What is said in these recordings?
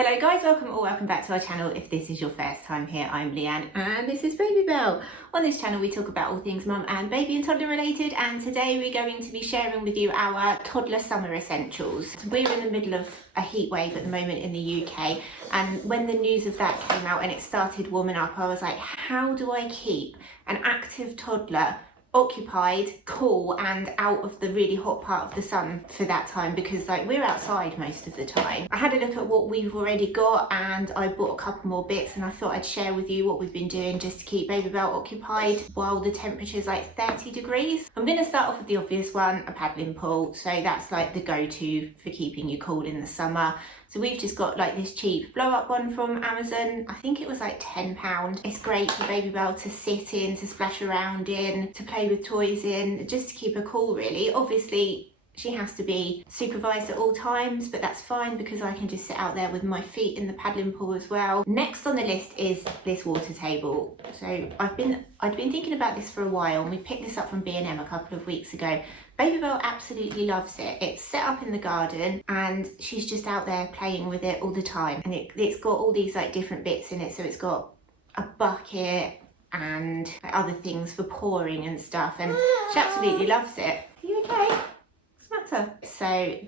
Hello guys, welcome back to our channel. If this is your first time here, I'm Leanne and this is Baby Bell. On this channel we talk about all things mum and baby and toddler related, and today we're going to be sharing with you our toddler summer essentials. We're in the middle of a heat wave at the moment in the UK, and when the news of that came out and it started warming up, I was like, how do I keep an active toddler occupied, cool and out of the really hot part of the sun for that time, because like we're outside most of the time. I had a look at what we've already got and I bought a couple more bits, and I thought I'd share with you what we've been doing just to keep Baby Bell occupied while the temperature's like 30 degrees. I'm going to start off with the obvious one, a paddling pool. So that's like the go-to for keeping you cool in the summer. So we've just got like this cheap blow up one from Amazon. I think it was like £10. It's great for Baby Bell to sit in, to splash around in, to play with toys in, just to keep her cool really. Obviously she has to be supervised at all times, but that's fine because I can just sit out there with my feet in the paddling pool as well. Next on the list is this water table. So I'd been thinking about this for a while, and we picked this up from B&M a couple of weeks ago. Baby Bell absolutely loves it. It's set up in the garden and she's just out there playing with it all the time. And it's got all these like different bits in it. So it's got a bucket and like other things for pouring and stuff, and she absolutely loves it. Are you okay? What's the matter? So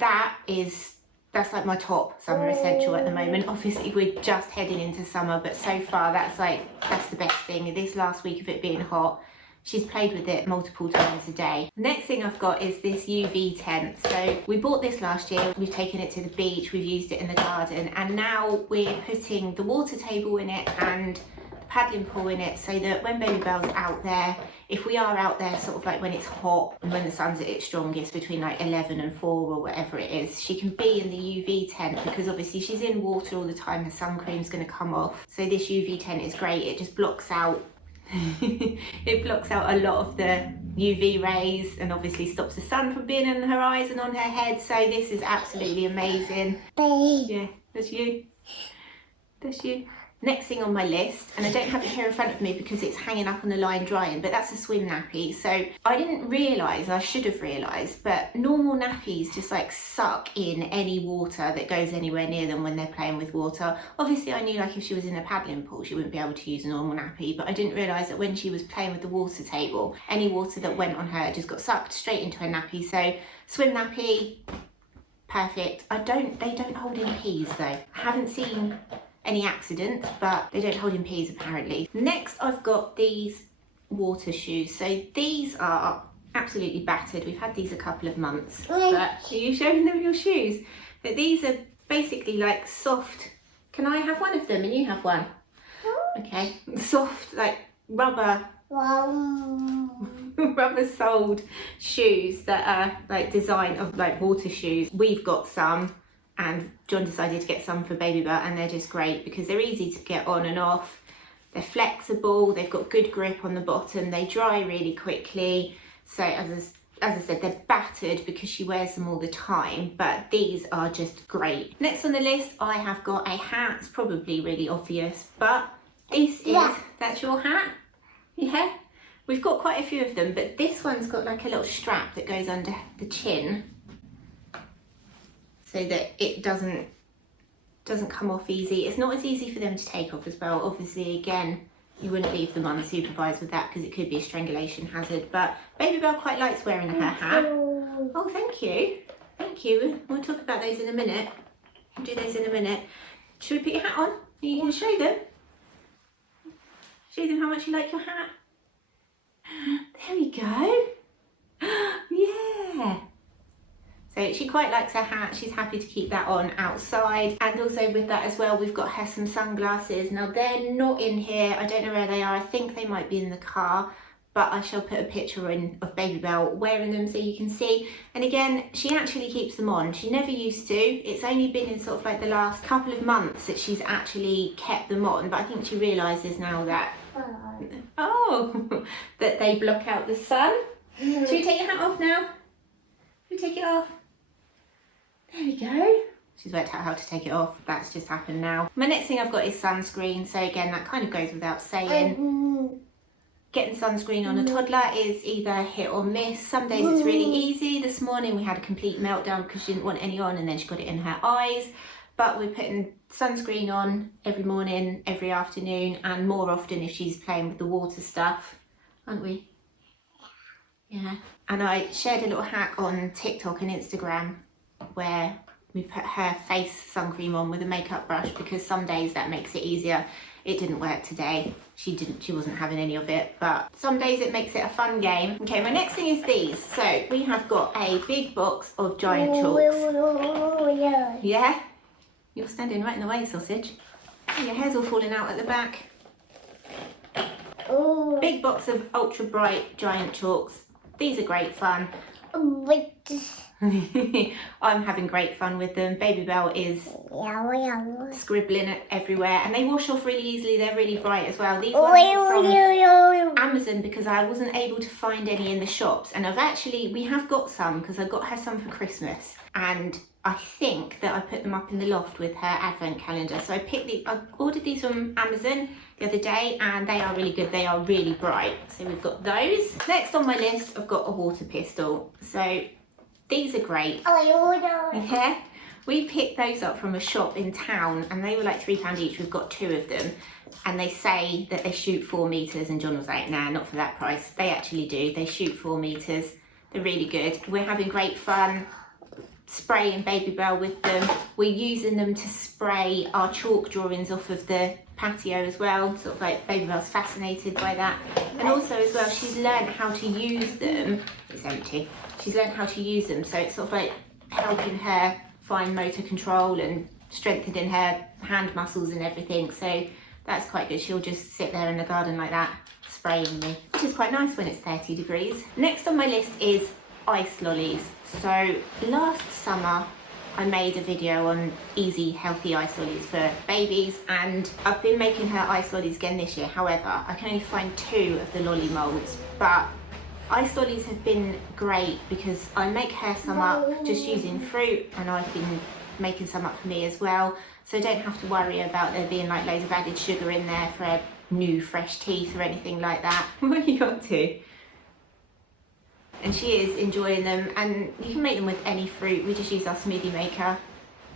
that's like my top summer essential at the moment. Obviously we're just heading into summer, but so far that's the best thing. This last week of it being hot, she's played with it multiple times a day. The next thing I've got is this UV tent. So we bought this last year, we've taken it to the beach, we've used it in the garden, and now we're putting the water table in it and the paddling pool in it, so that when Baby Bell's out there, if we are out there sort of like when it's hot and when the sun's at its strongest between like 11 and 4 or whatever it is, she can be in the UV tent, because obviously she's in water all the time, her sun cream's going to come off. So this UV tent is great. It just blocks out it blocks out a lot of the UV rays and obviously stops the sun from being in her eyes and on her head. So this is absolutely amazing. Yeah, that's you. That's you. Next thing on my list, and I don't have it here in front of me because it's hanging up on the line drying, but that's a swim nappy. So I didn't realise, I should have realised, but normal nappies just like suck in any water that goes anywhere near them when they're playing with water. Obviously I knew like if she was in a paddling pool she wouldn't be able to use a normal nappy, but I didn't realise that when she was playing with the water table, any water that went on her just got sucked straight into her nappy. So swim nappy, perfect. They don't hold in peas though. I haven't seen any accidents, but they don't hold in peas apparently. Next I've got these water shoes. So these are absolutely battered. We've had these a couple of months. But are you showing them your shoes? But these are basically like soft. Can I have one of them and you have one? Okay. Soft like rubber soled shoes that are like design of like water shoes. We've got some, and John decided to get some for Baby Bell, and they're just great because they're easy to get on and off. They're flexible, they've got good grip on the bottom, they dry really quickly. So as I said, they're battered because she wears them all the time, but these are just great. Next on the list, I have got a hat. It's probably really obvious, but this is, that's your hat? Yeah? We've got quite a few of them, but this one's got like a little strap that goes under the chin, so that it doesn't come off easy. It's not as easy for them to take off as well. Obviously, again, you wouldn't leave them unsupervised with that because it could be a strangulation hazard, but Baby Bell quite likes wearing her hat. Oh, thank you. Thank you. We'll talk about those in a minute. We'll do those in a minute. Should we put your hat on? You can show them. Show them how much you like your hat. There we go. Yeah. So she quite likes her hat, she's happy to keep that on outside. And also with that as well, we've got her some sunglasses. Now they're not in here, I don't know where they are, I think they might be in the car, but I shall put a picture in of Baby Bell wearing them so you can see. And again, she actually keeps them on. She never used to. It's only been in sort of like the last couple of months that she's actually kept them on, but I think she realises now that, that they block out the sun. Should we take your hat off now? Should we take it off? There we go. She's worked out how to take it off. That's just happened now. My next thing I've got is sunscreen. So again, that kind of goes without saying. Getting sunscreen on a toddler is either hit or miss. Some days it's really easy. This morning we had a complete meltdown because she didn't want any on, and then she got it in her eyes. but we're putting sunscreen on every morning, every afternoon, and more often if she's playing with the water stuff, aren't we? Yeah. And I shared a little hack on TikTok and Instagram where we put her face sun cream on with a makeup brush, because some days that makes it easier. It didn't work today. She wasn't having any of it, but some days it makes it a fun game. Okay, my next thing is these. So we have got a big box of giant chalks. Yeah? You're standing right in the way, sausage. And your hair's all falling out at the back. Big box of ultra bright giant chalks. These are great fun. I'm having great fun with them. Baby Belle is scribbling everywhere, and they wash off really easily. They're really bright as well. These ones are from Amazon because I wasn't able to find any in the shops, and we have got some because I got her some for Christmas, and I think that I put them up in the loft with her advent calendar. So I ordered these from Amazon the other day, and they are really good. They are really bright. So we've got those. Next on my list, I've got a water pistol. So these are great. Yeah, we picked those up from a shop in town, and they were like £3 each. We've got 2 of them, and they say that they shoot 4 meters, and John was like, nah, not for that price. They actually do. They shoot 4 meters. They're really good. We're having great fun spraying Baby Belle with them. We're using them to spray our chalk drawings off of the patio as well. Sort of like Baby Belle's fascinated by that. And also as well, she's learned how to use them. It's empty. She's learned how to use them, so it's sort of like helping her fine motor control and strengthening her hand muscles and everything. So that's quite good. She'll just sit there in the garden like that, spraying me, which is quite nice when it's 30 degrees. Next on my list is ice lollies. So last summer I made a video on easy healthy ice lollies for babies, and I've been making her ice lollies again this year. However, I can only find 2 of the lolly moulds, but ice lollies have been great because I make her some up just using fruit, and I've been making some up for me as well, so I don't have to worry about there being like loads of added sugar in there for her new fresh teeth or anything like that. What are you up to? And she is enjoying them, and you can make them with any fruit. We just use our smoothie maker,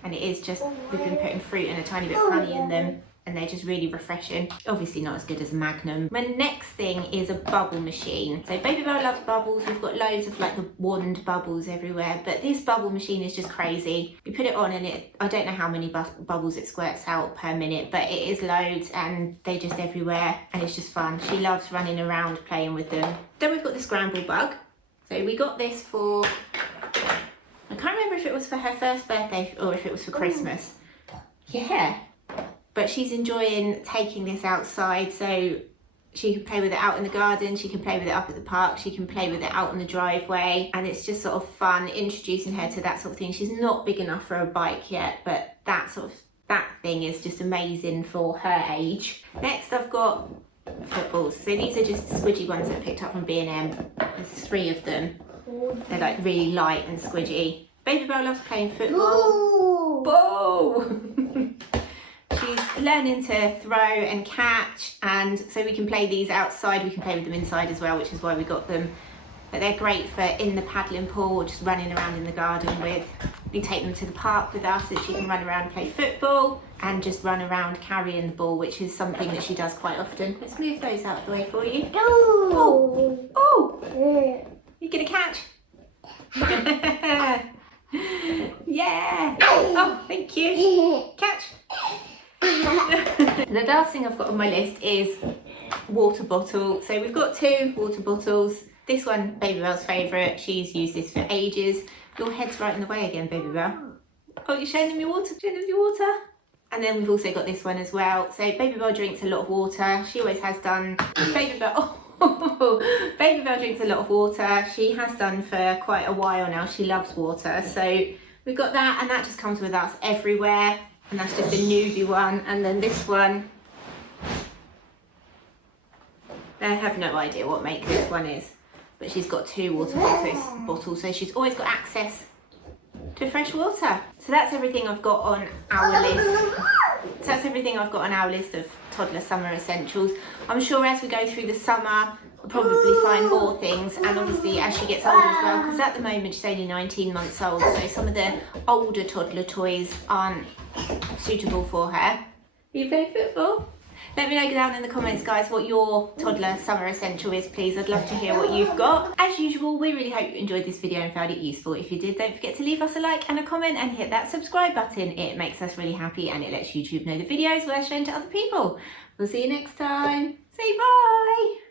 and it is just, we've been putting fruit and a tiny bit of honey in them, and they're just really refreshing. Obviously not as good as a Magnum. My next thing is a bubble machine. So Baby Belle loves bubbles. We've got loads of like the wand bubbles everywhere, but this bubble machine is just crazy. You put it on and I don't know how many bubbles it squirts out per minute, but it is loads, and they're just everywhere, and it's just fun. She loves running around playing with them. Then we've got the Scramble Bug. So we got this for, I can't remember if it was for her first birthday or if it was for Christmas. Yeah, but she's enjoying taking this outside, so she can play with it out in the garden, she can play with it up at the park, she can play with it out on the driveway, and it's just sort of fun introducing her to that sort of thing. She's not big enough for a bike yet, but that thing is just amazing for her age. Next I've got footballs. So these are just squidgy ones that I picked up from B&M. There's 3 of them. They're like really light and squidgy. Baby Belle loves playing football. Ball! She's learning to throw and catch, and so we can play these outside. We can play with them inside as well, which is why we got them. But they're great for in the paddling pool or just running around in the garden with. We take them to the park with us so she can run around and play football, and just run around carrying the ball, which is something that she does quite often. Let's move those out of the way for you. Oh! Oh! You gonna catch? Yeah! Oh, thank you. Catch! The last thing I've got on my list is water bottle. So we've got 2 water bottles. This one, Baby Belle's favourite. She's used this for ages. Your head's right in the way again, Baby Belle. Oh, you're showing them your water? Showing them your water? And then we've also got this one as well. So Baby Belle drinks a lot of water. She always has done. Baby Belle, Baby Belle drinks a lot of water. She has done for quite a while now. She loves water. So we've got that, and that just comes with us everywhere. And that's just a newbie one. And then this one, I have no idea what make this one is, but she's got 2 water bottles, so she's always got access to fresh water. So that's everything I've got on our list. So that's everything I've got on our list of toddler summer essentials. I'm sure as we go through the summer, I'll probably find more things, and obviously as she gets older as well, because at the moment she's only 19 months old, so some of the older toddler toys aren't suitable for her. You play football? Let me know down in the comments, guys, what your toddler summer essential is, please. I'd love to hear what you've got. As usual, we really hope you enjoyed this video and found it useful. If you did, don't forget to leave us a like and a comment and hit that subscribe button. It makes us really happy and it lets YouTube know the videos we're showing to other people. We'll see you next time. Say bye.